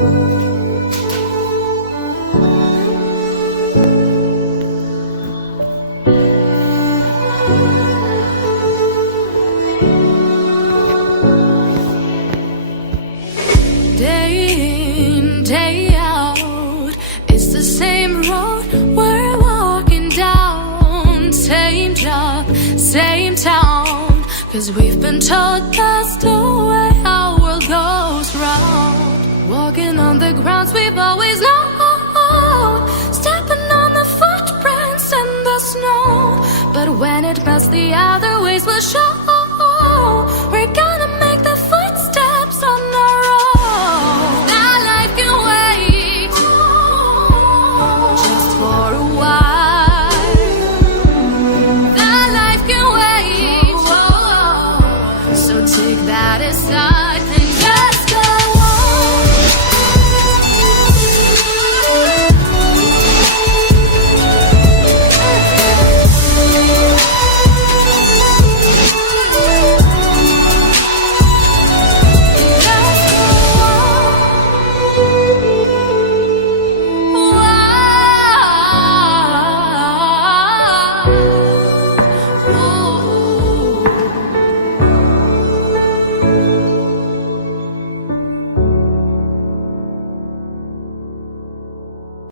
Day in, day out, it's the same road we're walking down. Same job, same town, 'cause we've been told that's the way our world goes round. Walking on the grounds we've always known, stepping on the footprints in the snow. But when it melts, the other ways will show. We're gonna